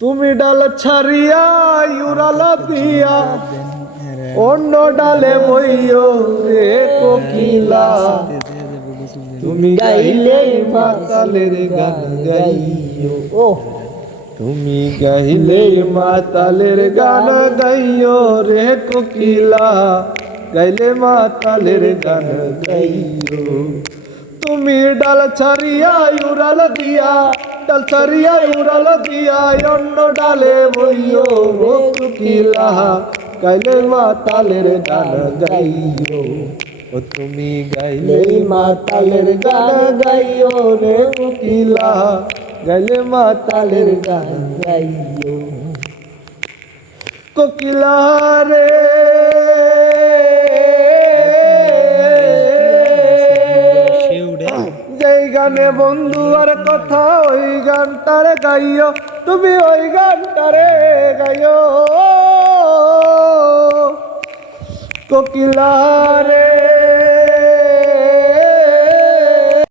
তুমি ডাল ছাড়িয়া ইউরালা দিয়া অন্য ডালে বইও রে কোকিলা। তুমি গাইলে মাতালের গান গাইও। ও তুমি গাইলে মাতালের গান গাইও রে কোকিলা। গাইলে মাতালের গান গাইও। তুমি ডাল ছাড়িয়া উড়াল দিয়া ডাল ছাড়িয়া উড়াল দিয়া অন্য ডালে বইও কোকিলা গাইলে মাতালের গান গাইও। ও তুমি গাইলে মাতালের গান গাইও রে কোকিলা গাইলে মাতালের গান গাইও। কোকিলা রে যেই গানে বন্ধু আর কথা ওই গানটারে গাইও। তুমি ওই গানটারে গাইও। কোকিলা রে